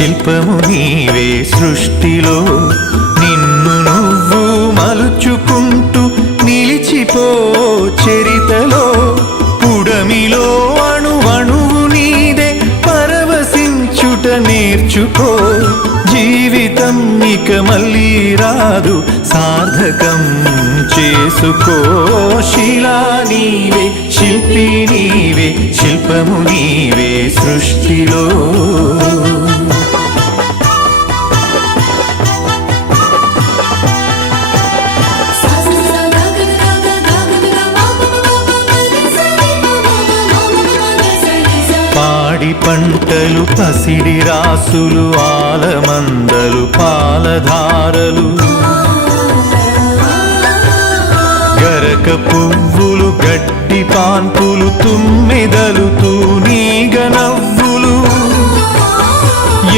శిల్పము నీవే సృష్టిలో నిన్ను నువ్వు మలుచుకుంటూ నిలిచిపో చరితలో పుడమిలో అణువణువు నీదే పరవశించుట నేర్చుకో జీవితం ఇక మళ్ళీ రాదు సార్థకం చేసుకో శిలా నీవే శిల్పి నీవే శిల్పము నీవే సృష్టిలో పాడి పంటలు పసిడి రాసులు ఆలమందలు పాలధారలు గరక పువ్వులు గడ్డి పాన్పులు తుమ్మెదలు తూనీగ నవ్వులు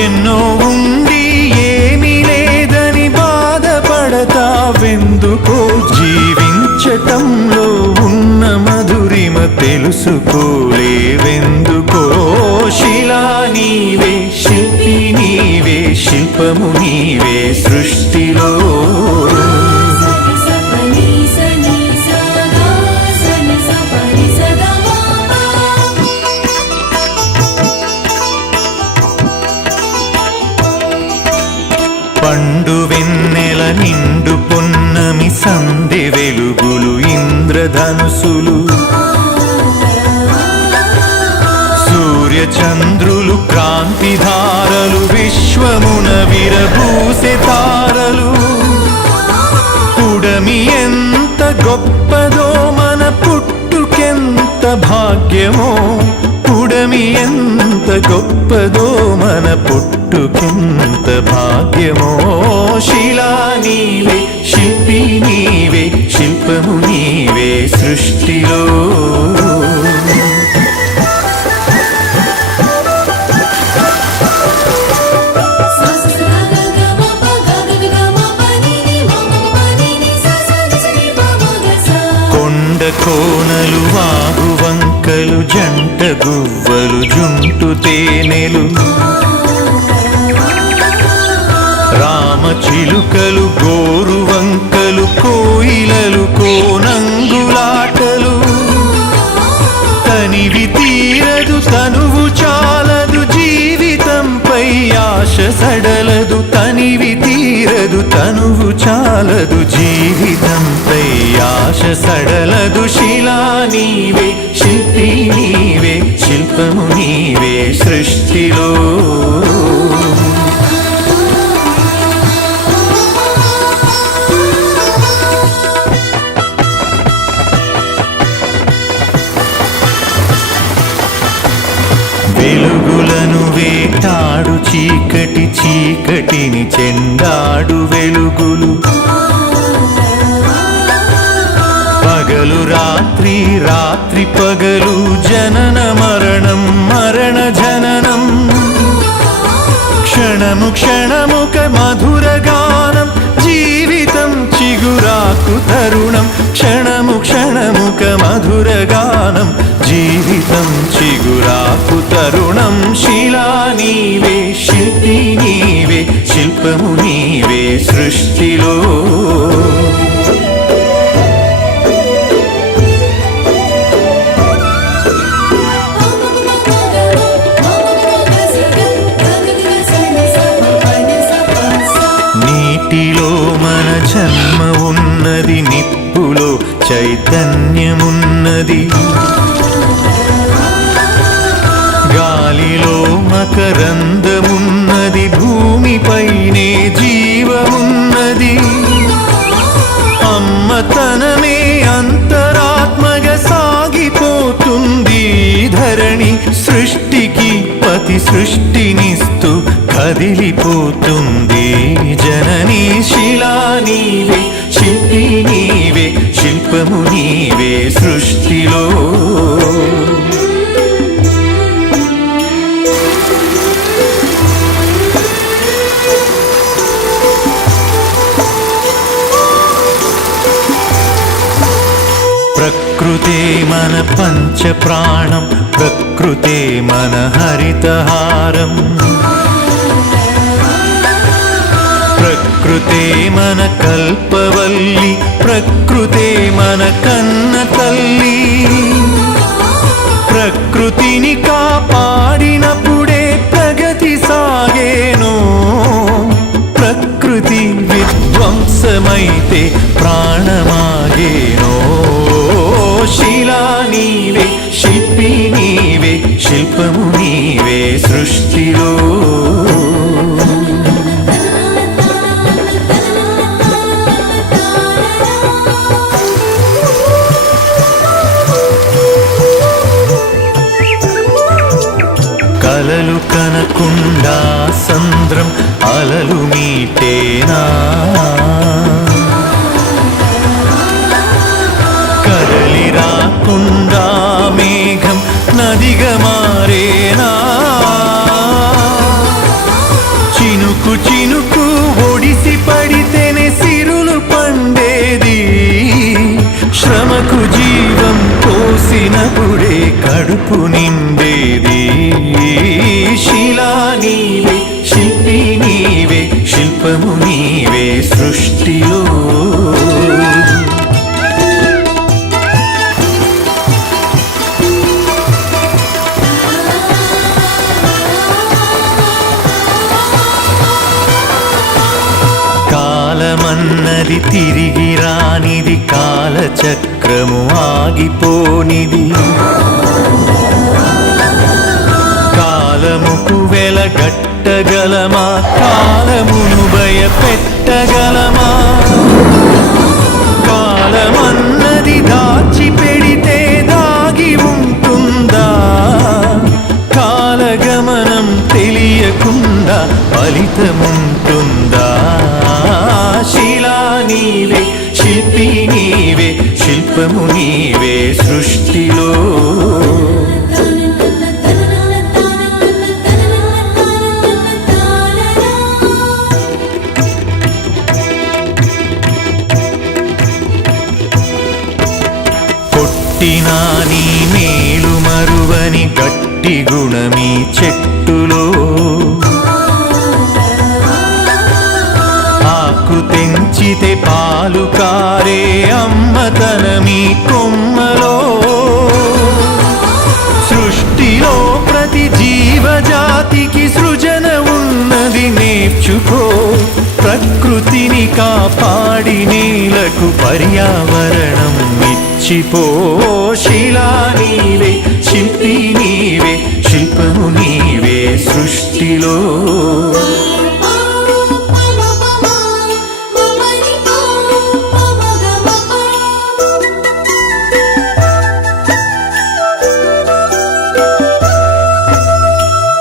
ఎన్నో ఉండి ఏమీ లేదని బాధపడతావెందుకో జీవించటంలో ఉన్న మధురిమ తెలుసుకోలేవెందుకో శిలా నీవే శిల్పి నీవే శిల్పము నీవే సృష్టిలో పండు వెన్నెల నిండు పొన్నమి సంధి వెలుగులు ఇంద్రధనుసులు సూర్యచంద్రులు క్రాంతిధారలు విశ్వమున విరబూసే తారలు పుడమి ఎంత గొప్పదో మన పుట్టుకెంత భాగ్యమో పుడమి ఎంత గొప్పదో మన పుట్టుకెంత భాగ్యమో శిలా నీవే శిల్పి నీవే శిల్పము నీవే సృష్టిలో కోనలు వాగు వంకలు జంట గువ్వలు జుంటు తేనెలు రామ చిలుకలు గోరు వంకలు కోయిలలు కోనంగులాటలు తనివి తీరదు తనువు చాలదు జీవితంపై ఆశ సడలదు తనివి తీరదు తనువు చాలదు జీవితంపై ఆశ సడలదు శిలా నీవే శిల్పి నీవే శిల్పము నీవే సృష్టిలో వెలుగులను వేటాడు చీకటి చీకటిని చెండాడు వెలుగులు పగలు రాత్రి రాత్రి పగలు జనన మరణం మరణ జననం క్షణము క్షణముక మధుర గానం జీవితం చిగురాకు తరుణం క్షణము క్షణముక మధుర గానం జీవితం చిగురాకు తరుణం శిలా నీవే శిల్పి నీవే శిల్పము నీవే సృష్టిలో నీటిలో మన జన్మ ఉన్నది నిప్పులో చైతన్యమున్నది గాలిలో మకరందమున్నది భూమిపైనే జీవమున్నది అమ్మతనమే అంతరాత్మగా సాగిపోతుంది ధరణి సృష్టికి పతి సృష్టినిస్తూ కదిలిపోతుంది జననీ శిలా నీవే శిల్పి నీవే శిల్పము నీవే సృష్టిలో ప్రకృతే మన పంచ ప్రాణం ప్రకృతే మన హరితహారం ప్రకృతే మన కల్పవల్లి, ప్రకృతే మన కన్న తల్లి. ప్రకృతిని కాపాడినప్పుడే ప్రగతి సాగేను. ప్రకృతి విధ్వంసమైతే ప్రాణమాగేనో. శిలా నీవే, శిల్పి నీవే, శిల్పము నీవే సృష్టిలో. కలలు కనకుండా సంద్రం అలలు మీటేనా. కదలి రాకుండా మేఘం నదిగా మారేనా. చినుకు చినుకు ఒడిసి పడితేనే సిరులు పండేది. శ్రమకు జీవం పోసినప్పుడే కడుపు నిండేది. శిలా నీవే, శిల్పి నీవే, శిల్పము నీవే సృష్టిలో. కాలమన్నది తిరిగి రానిది, కాలచక్రము ఆగిపోనిది. కాలముకు వెలగట్టగలమా, కాలమును భయపెట్టగలమా. కాలమన్నది దాచి పెడితే దాగి ఉంటుందా. కాలగమనం తెలియకుండా ఫలితముంటుందా. శిలా నీవే, శిల్పి నీవే, శిల్పము నీవే సృష్టిలో. కొట్టినా నీ మేలు మరువని గట్టి గుణమీ చెట్టులో. ఆకు తెంచితే పాలు కారే అమ్మతనమీ కొమ్మలో. సృష్టిలో ప్రతి జీవజాతికి సృజన ఉన్నది, నేర్చుకో. ప్రకృతిని కాపాడి నేలకు పర్యావరణం ఇచ్చిపో. శిలా నీవే, శిల్పి నీవే, శిల్పము నీవే సృష్టిలో.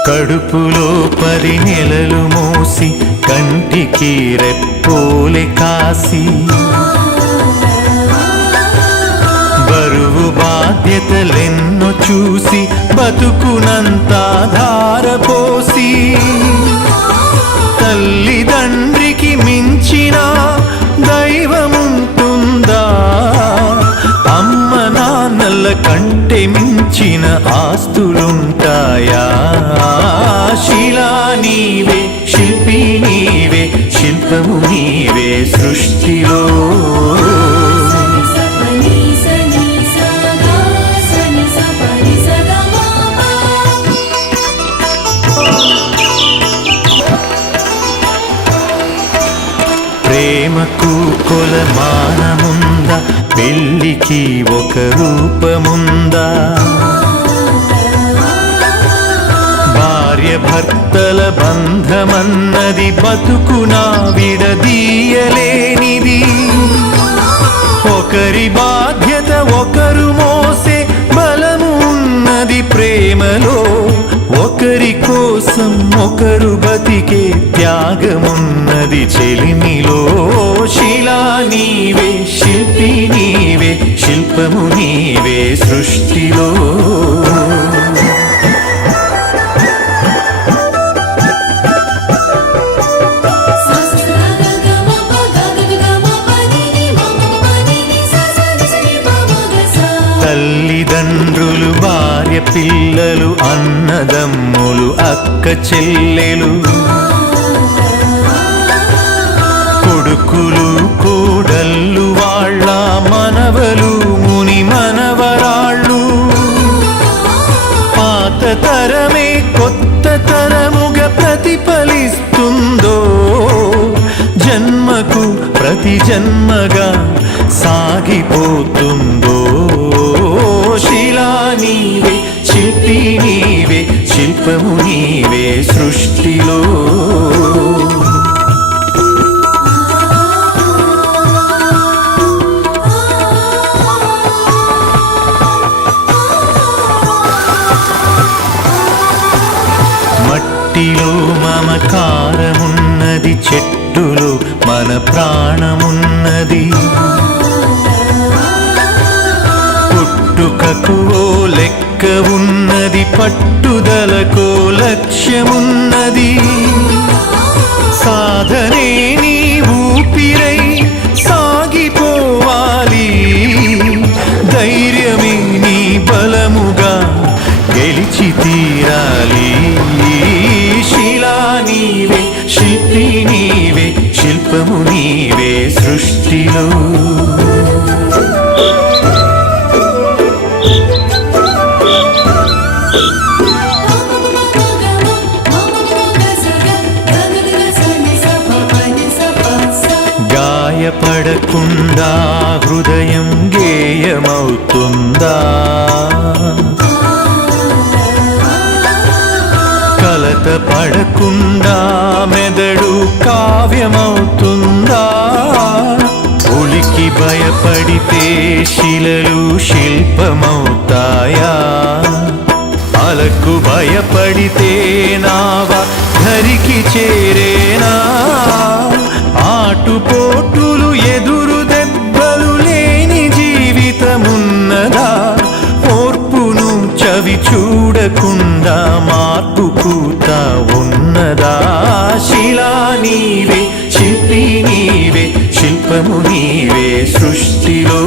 కడుపులో 10 నెలలు మోసి కంటికి రెప్పోలే కాసి. బరువు బాధ్యతలెన్నో చూసి బతుకునంతా ధారపోసి. తల్లిదండ్రికి మించిన దైవముంటుందా. అమ్మ నాన్నల కంటే మించిన ఆస్తులుంటాయా. శిలా నీవే, శిల్పి నీవే, శిల్పము నీవే సృష్టిలో. ప్రేమకు కొలమానముందా, పెళ్ళికి ఒక రూపముందా. భార్య భర్తల బంధమన్నది బతుకునా విడదీయలేనిది. ఒకరి బాధ్యత ఒకరు మోసే బలము ఉన్నది ప్రేమలో. ఒకరి కోసం ఒకరు బతికే త్యాగమున్నది చెలిమిలో. శిలా నీవే, శిల్పి నీవే, శిల్పము నీవే సృష్టిలో. తల్లిదండ్రులు, భార్య పిల్లలు, అన్నదమ్ములు, అక్క చెల్లెలు. కొడుకులు కోడళ్ళు వాళ్ళ మనవలు ముని మనవరాళ్ళు పాత తరమే కొత్త తరముగా ప్రతిఫలిస్తుందో జన్మకు ప్రతి జన్మగా సాగిపోతుందో శిలా నీవే శిల్పి నీవే శిల్పము నీవే సృష్టిలో మట్టిలో మమకారమున్నది చెట్టులో మన ప్రాణమున్నది పుట్టుకకు ఓ లెక్క ఉన్నది పట్టుదలకో లక్ష్యమున్నది సాధనే నీ ఊపిరై సాగిపోవాలి ధైర్యమే నీ బలముగా గెలిచి తీరాలి శిలా నీవే శిల్పి నీవే శిల్పము నీవే సృష్టిలో గాయపడకుండా హృదయం గేయమవుతుందా కలత పడకుండా మెదడు కావ్యమవుతుందా ఉలికి భయపడితే శిలలు శిల్పమవుతాయా అలకు భయపడితే నావ ధరికి చేరేనా ఆటుపోటులు ఎదురు దెబ్బలు లేని జీవితమున్నదా ఓర్పును చవి చూడకుండా మార్పు పూత ఉన్నదా శిలా నీవే శిల్పి నీవే శిల్పము నీవే సృష్టిలో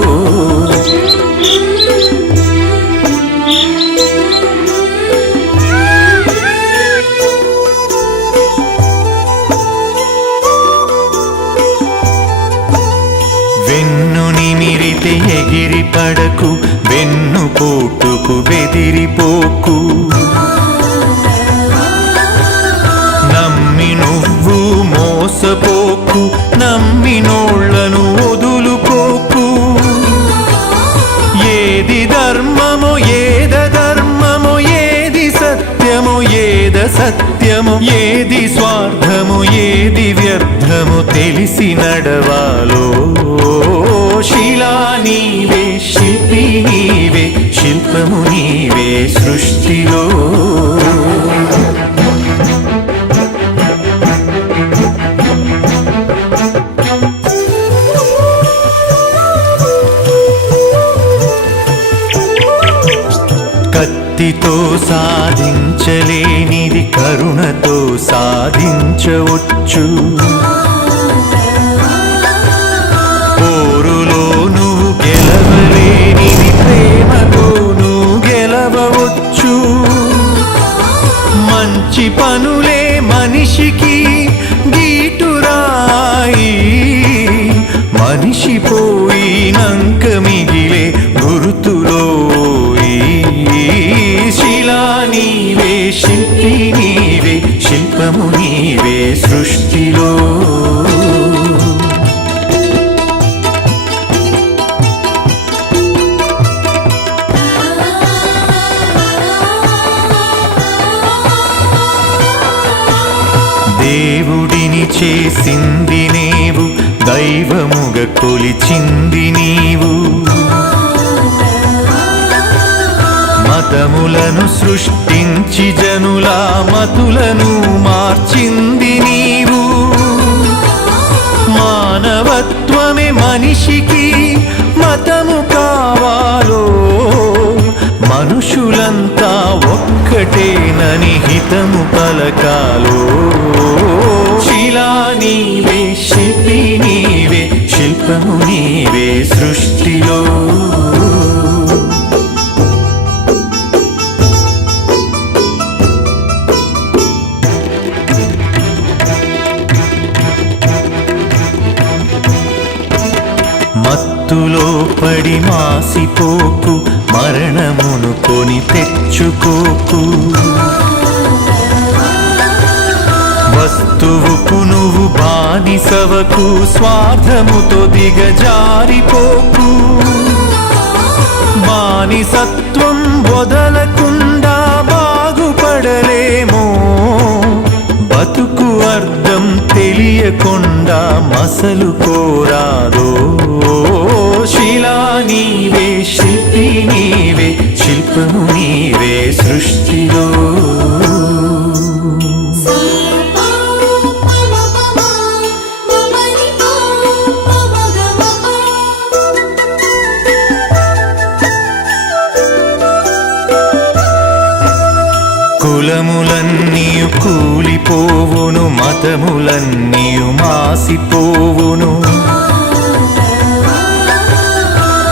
వెన్ను నిమిరితే ఎగిరి పడకు వెన్ను పోటుకు బెదిరిపోకు నమ్మి నువ్వు మోసపోకు నమ్మినోళ్లను వదులుకోకు ఏది ధర్మమో ఏద ధర్మమో ఏది సత్యమో ఏద సత్యమో ఏది స్వార్థమో ఏది వ్యర్థమో తెలిసి నడవాలో శిలా నీవే శిల్పి నీవే శిల్పము నీవే సృష్టిలో కత్తితో సాధించలేనిది కరుణతో సాధించవచ్చు పోరులో నువ్వు గెలవలేనిది ప్రేమతో నువ్వు గెలవవచ్చు మంచి పనులే మనిషికి గీటురాయి మనిషి పోయినంక మిగిలే గుర్తులో శిలా నీవే శిల్పి నీవే శిల్పము నీవే సృష్టిలో దేవుడిని చేసింది నీవు దైవముగా కొలిచింది నీవు మతములను సృష్టించి జనుల మతులను మార్చింది నీవు మానవత్వమే మనిషికి మతము కావాలో మనుషులంతా ఒక్కటేనని హితము పలకాలో శిలా నీవే శిల్పి నీవే శిల్పము నీవే సృష్టిలో మత్తులో పడి మాసిపోకు, మరణమును కొని తెచ్చుకోకు. వస్తువుకు నువ్వు బానిసవకు, స్వార్థముతో దిగజారిపోకు. బానిసత్వం వదలకుండా బాగుపడలేమో, బతుకు అర్థం తెలియకుండా మసలు కోరాదో. శిలా నీవే, శిల్పి నీవే, శిల్పము నీవే సృష్టిలో. కులములన్నీయు కూలిపోవును, మతములన్నీయు మాసిపోవును.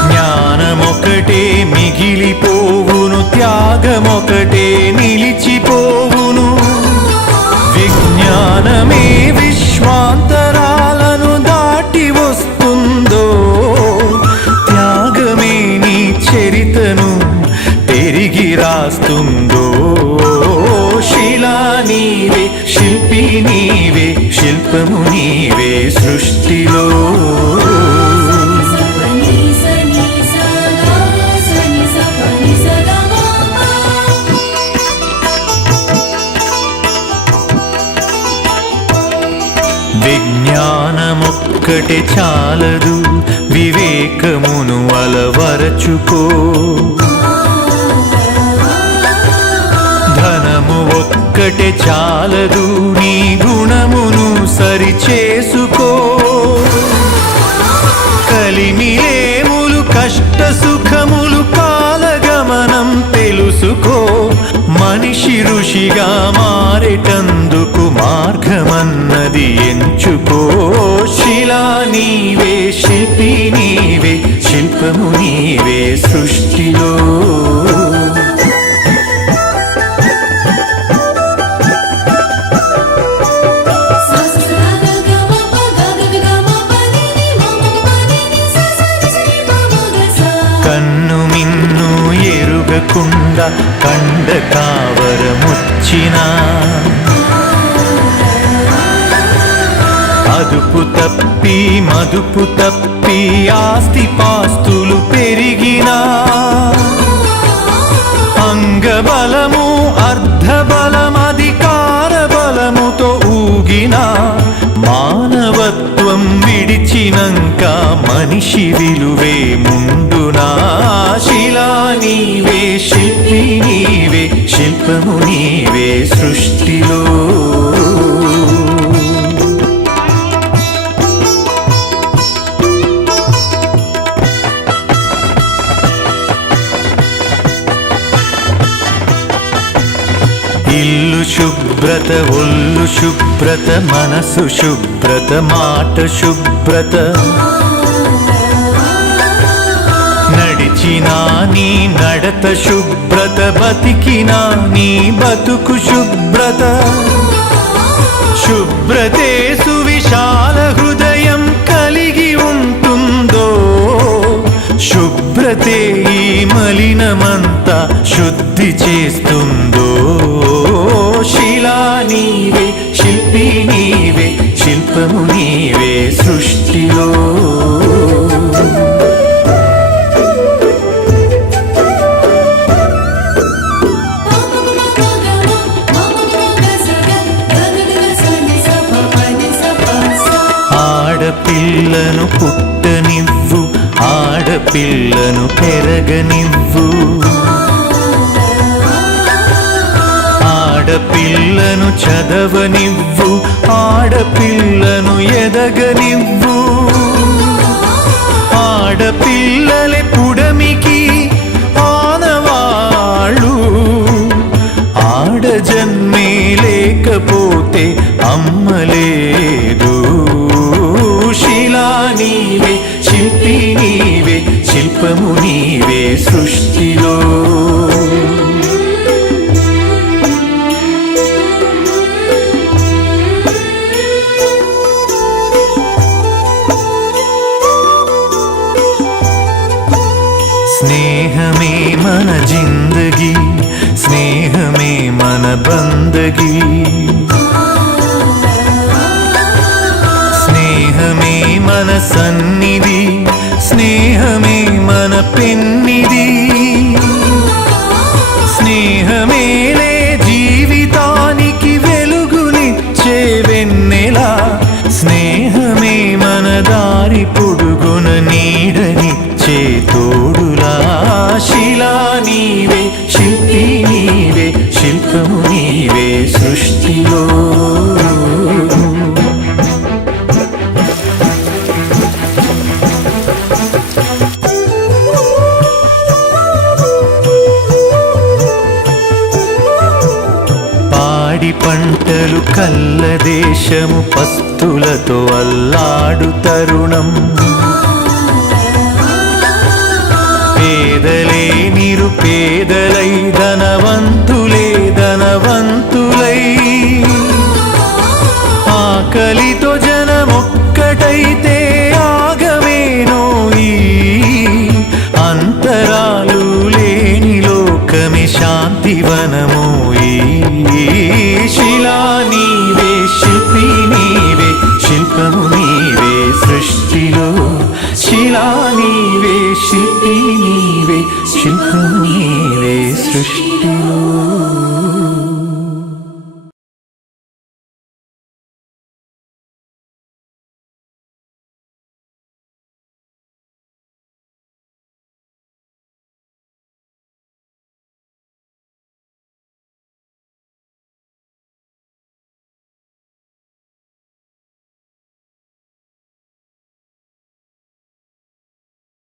జ్ఞానమొకటే మిగిలిపోవును, త్యాగమొకటే నిలిచిపోవును. విజ్ఞానమే విశ్వాంతరాలను దాటి వస్తుందో, త్యాగమే నీ చరితను తిరిగి రాస్తుందో. శిలా నీవే, శిల్పి నీవే, శిల్పము నీవే సృష్టిలో. విజ్ఞానమొక్కటే చాలదు, వివేకమును అలవరచుకో. ధనము ఒక్కటే చాలదు, నీ గుణమును సరిచేసుకో. కలిమిలేములు కష్ట సుఖములు కాలగమనం తెలుసుకో. మనిషి ఋషిగా మారేటందుకు మార్గమన్నది ఎంచుకో. శిలా నీవే, శిల్పి నీవే, శిల్పము నీవే సృష్టిలో. కన్ను మిన్ను ఎరుగకుండా కండ కావరముచ్చినా, అదుపు తప్పి మదుపు తప్పి ఆస్తి పాస్తులు పెరిగినా, అంగబలము అర్ధబలం అధికార బలముతో ఊగినా, మానవత్వం విడిచినంక మనిషి విలువే ముందునా. శిలా నీవే, శిల్పి నీవే, శిల్పము నీవే సృష్టిలో. ఇల్లు శుభ్రత, ఒళ్ళు శుభ్రత, మనసు శుభ్రత, మాట శుభ్రత. నడిచినా నీ నడత శుభ్రత, బతికినా నీ బతుకు శుభ్రత. శుభ్రతే సువిశాల హృదయం కలిగి ఉంటుందో, శుభ్రతే ఈ మలినమంతా శుద్ధి చేస్తుందో. శిలా నీవే, శిల్పి నీవే, శిల్పము నీవే సృష్టిలో. ఆడపిల్లను పుట్టనివ్వు, ఆడపిల్లను పెరగనివ్వు. ఆడపిల్లను చదవనివ్వు, ఆడపిల్లను ఎదగనివ్వు. ఆడపిల్లలే పుడమికి ఆనవాళ్ళు, ఆడజన్మే లేకపోతే అమ్మలేదు. శిలా నీవే, శిల్పి నీవే, శిల్పము నీవే సృష్టిలో. స్నేహమే మన జిందగీ, స్నేహమే మన బందగీ, స్నేహమే మన సన్నిధి, స్నేహమే మన పెన్నిధి, స్నేహమేలే జీవితానికి వెలుగునిచ్చే వెన్నెలా, స్నేహమే మన దారి పొడుగున నీడనిచ్చే తోడులా. శిలా నీవే, శిల్పి నీవే, శిల్పము నీవే సృష్టిలో. పాడి పంటలు కల్ల దేశము పస్తులతో అల్లాడు తరుణం, పేదలే నిరుపేదలై ధనవంతులే ధనవంతులై, ఆకలితో జనమొక్కటైతే ఆగమేనోయి, అంతరాలు లేని లోకమే శాంతివనమోయి. శిలా నీవే, శిల్పి నీవే, శిల్పము నీవే సృష్టిలో. శిలా నీవే, శిల్పి నీవే, శిల్పము నీవే సృష్టిలో.